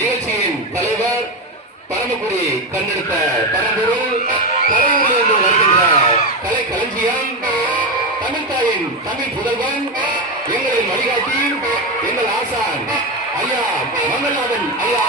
நிகழ்ச்சியின் தலைவர் பரமக்குடி கண்ணெடுத்த பரம்பொருள் கலையூரிலிருந்து வருகின்ற கலை களஞ்சியம் தமிழ்தாயின் தமிழ் புதல்வன் எங்களின் வழிகாட்டி எங்கள் ஆசான் ஐயா மங்கள்நாதன் ஐயா